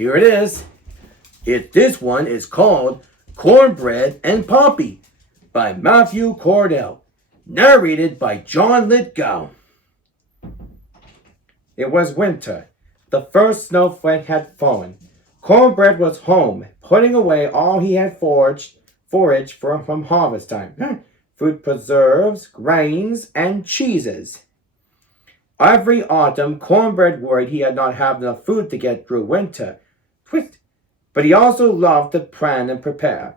Here it is. This one is called Cornbread and Poppy by Matthew Cordell, narrated by John Lithgow. It was winter. The first snowflake had fallen. Cornbread was home, putting away all he had foraged from harvest time. Fruit preserves, grains, and cheeses. Every autumn, Cornbread worried he had not have enough food to get through winter. But he also loved to plan and prepare.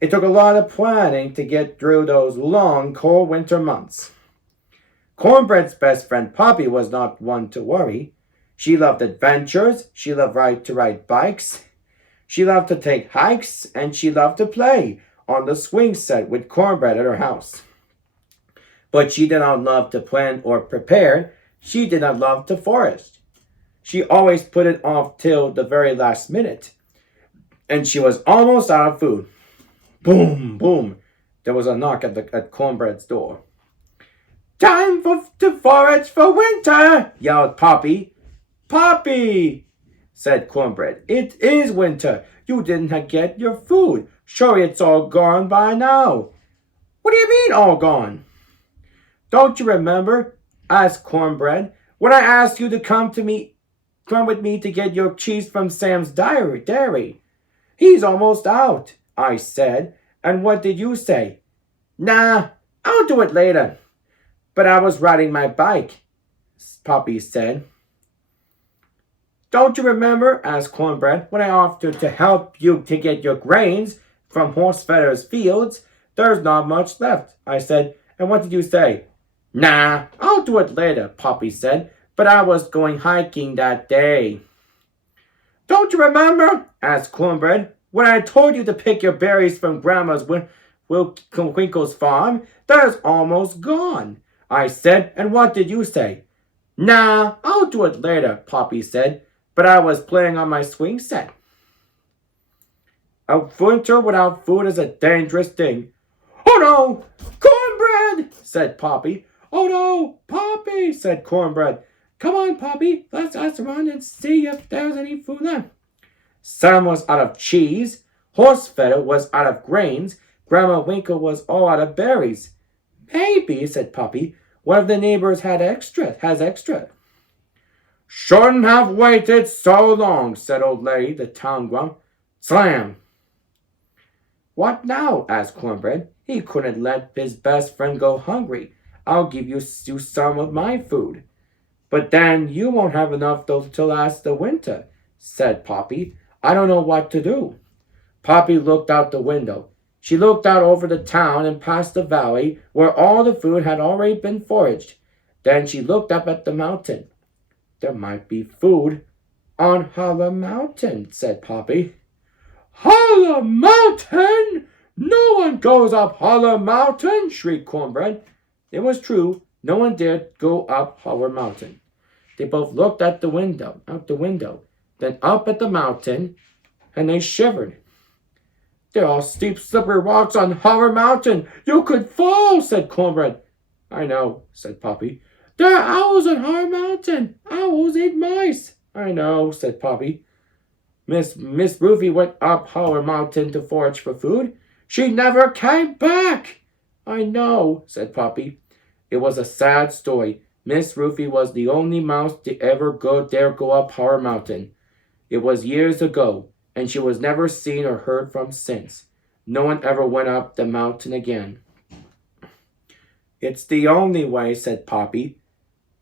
It took a lot of planning to get through those long, cold winter months. Cornbread's best friend Poppy was not one to worry. She loved adventures, she loved to ride bikes, she loved to take hikes, and she loved to play on the swing set with Cornbread at her house. But she did not love to plan or prepare. She did not love to forage. She always put it off till the very last minute. And she was almost out of food. Boom, boom. There was a knock at Cornbread's door. "Time to forage for winter!" yelled Poppy. "Poppy!" said Cornbread. "It is winter. You didn't get your food. Surely it's all gone by now." "What do you mean, all gone?" "Don't you remember?" asked Cornbread. "When I asked you to come with me to get your cheese from Sam's dairy. He's almost out," I said. "And what did you say?" "Nah, I'll do it later." "But I was riding my bike," Poppy said. "Don't you remember?" asked Cornbread. "When I offered to help you to get your grains from Horsefeather's fields? There's not much left," I said. "And what did you say?" "Nah, I'll do it later," Poppy said. "But I was going hiking that day." "Don't you remember?" asked Cornbread. "When I told you to pick your berries from Grandma's Winkle's farm? There's almost gone," I said. "And what did you say?" "Nah, I'll do it later," Poppy said. "But I was playing on my swing set." A winter without food is a dangerous thing. "Oh no, Cornbread!" said Poppy. "Oh no, Poppy!" said Cornbread. "Come on, Poppy, let's run and see if there's any food left." Sam was out of cheese, Horsefeather was out of grains, Grandma Winkle was all out of berries. "Maybe," said Poppy, "one of the neighbors has extra." "Shouldn't have waited so long," said Old Larry, the town grump. Slam! "What now?" asked Cornbread. He couldn't let his best friend go hungry. "I'll give you some of my food." "But then you won't have enough to last the winter," said Poppy. "I don't know what to do." Poppy looked out the window. She looked out over the town and past the valley where all the food had already been foraged. Then she looked up at the mountain. "There might be food on Holler Mountain," said Poppy. "Holler Mountain! No one goes up Holler Mountain!" shrieked Cornbread. It was true. No one dared go up Holler Mountain. They both looked out the window, then up at the mountain, and they shivered. "There are steep, slippery rocks on Holler Mountain. You could fall," said Cornbread. "I know," said Poppy. "There are owls on Holler Mountain. Owls eat mice." "I know," said Poppy. Miss Rufy went up Holler Mountain to forage for food. She never came back." "I know," said Poppy. It was a sad story. Miss Rufy was the only mouse to ever dare go up Holler Mountain. It was years ago, and she was never seen or heard from since. No one ever went up the mountain again. "It's the only way," said Poppy.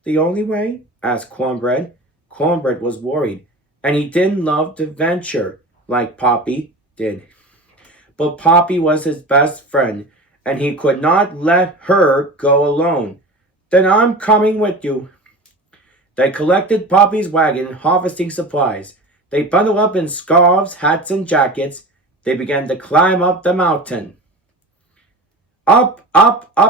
"The only way?" asked Cornbread. Cornbread was worried, and he didn't love to venture like Poppy did. But Poppy was his best friend, and he could not let her go alone. "Then I'm coming with you." They collected Poppy's wagon, harvesting supplies. They bundled up in scarves, hats, and jackets. They began to climb up the mountain. Up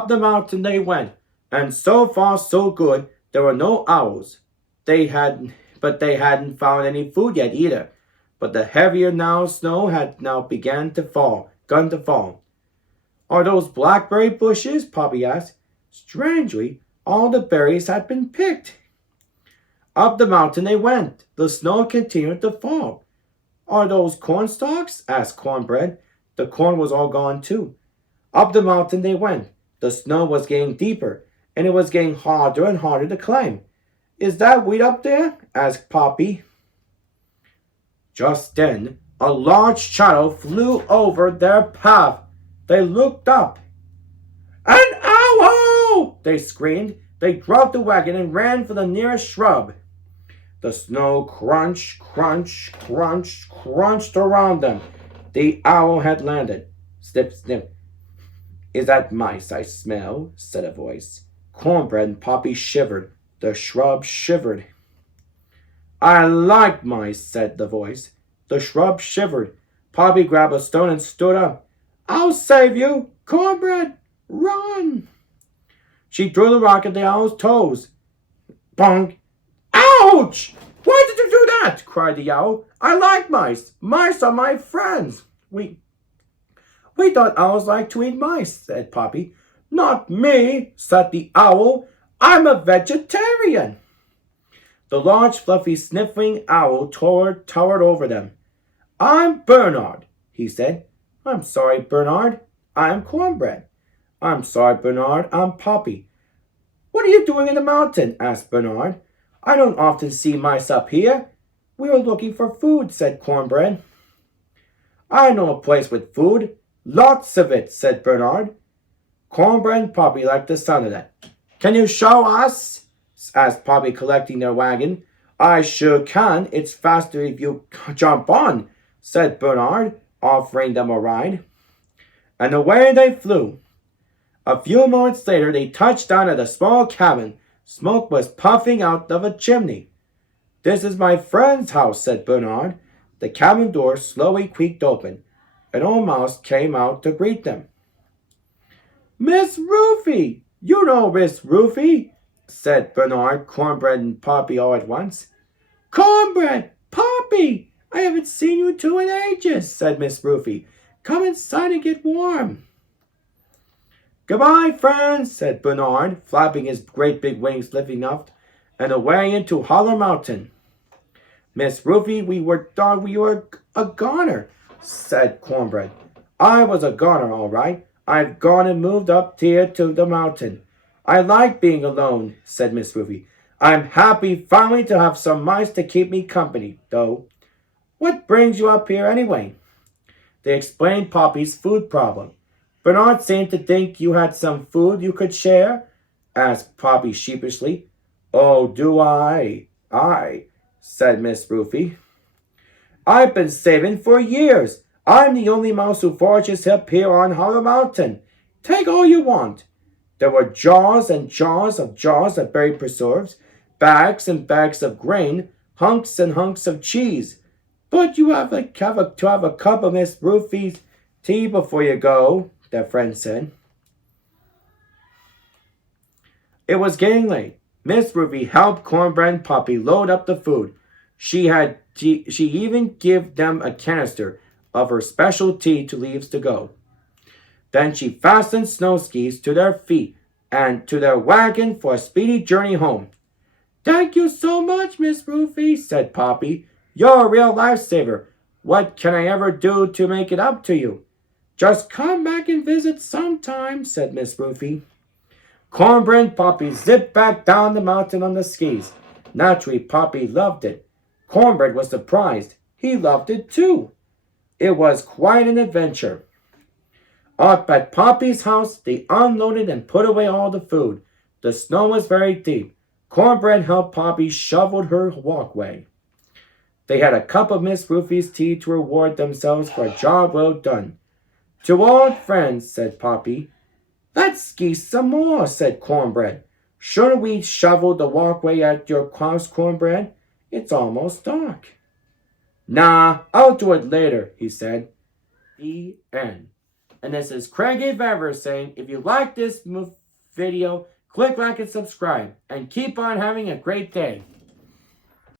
the mountain they went, and so far so good. There were no owls. But they hadn't found any food yet either. But the heavier snow had now begun to fall. "Are those blackberry bushes?" Poppy asked. Strangely, all the berries had been picked. Up the mountain they went. The snow continued to fall. Are those cornstalks? Asked Cornbread. The corn was all gone too. Up the mountain they went. The snow was getting deeper, and it was getting harder and harder to climb. Is that wheat up there? Asked Poppy. Just then, a large shadow flew over their path. They looked up. An owl! They screamed. They dropped the wagon and ran for the nearest shrub. The snow crunched, crunched, crunched, crunched around them. The owl had landed. Snip, snip. Is that mice I smell? Said a voice. Cornbread and Poppy shivered. The shrub shivered. I like mice, said the voice. The shrub shivered. Poppy grabbed a stone and stood up. I'll save you! Cornbread, run! She threw the rock at the owl's toes. Bonk! Ouch! Why did you do that? Cried the owl. I like mice. Mice are my friends. We thought owls liked to eat mice, said Poppy. Not me, said the owl. I'm a vegetarian. The large, fluffy, sniffing owl towered over them. I'm Bernard, he said. I'm sorry, Bernard. I'm Cornbread. I'm sorry, Bernard. I'm Poppy. What are you doing in the mountain? Asked Bernard. I don't often see mice up here. We were looking for food, said Cornbread. I know a place with food. Lots of it, said Bernard. Cornbread and Poppy liked the sound of that. Can you show us? Asked Poppy, collecting their wagon. I sure can. It's faster if you jump on, said Bernard, offering them a ride. And away they flew. A few moments later, they touched down at a small cabin. Smoke was puffing out of a chimney. This is my friend's house, said Bernard. The cabin door slowly creaked open. An old mouse came out to greet them. Miss Rufy! You know Miss Rufy, said Bernard, Cornbread, and Poppy all at once. Cornbread! Poppy! I haven't seen you two in ages, said Miss Rufy. Come inside and get warm. Goodbye, friends, said Bernard, flapping his great big wings lifting up, and away into Holler Mountain. Miss Rufy, we thought you were a goner, said Cornbread. I was a goner, all right. I've gone and moved up here to the mountain. I like being alone, said Miss Rufy. I'm happy finally to have some mice to keep me company, though. What brings you up here anyway? They explained Poppy's food problem. Bernard seemed to think you had some food you could share, asked Poppy sheepishly. Oh, do I? Said Miss Rufy. I've been saving for years. I'm the only mouse who forages up here on Hollow Mountain. Take all you want. There were jars and jars of berry preserves, bags and bags of grain, hunks and hunks of cheese. But you have to have a cup of Miss Rufy's tea before you go, their friend said. It was getting late. Miss Rufy helped Cornbread and Poppy load up the food. She even gave them a canister of her special tea to leave to go. Then she fastened snow skis to their feet and to their wagon for a speedy journey home. Thank you so much, Miss Rufy, said Poppy. You're a real lifesaver. What can I ever do to make it up to you? Just come back and visit sometime, said Miss Rufy. Cornbread and Poppy zipped back down the mountain on the skis. Naturally, Poppy loved it. Cornbread was surprised. He loved it too. It was quite an adventure. Up at Poppy's house, they unloaded and put away all the food. The snow was very deep. Cornbread helped Poppy shovel her walkway. They had a cup of Miss Rufy's tea to reward themselves for a job well done. To old friends, said Poppy. Let's ski some more, said Cornbread. Shouldn't we shovel the walkway at your house, Cornbread? It's almost dark. Nah, I'll do it later, he said. The end. And this is Craig A. Vever saying, if you like this video, click like and subscribe, and keep on having a great day.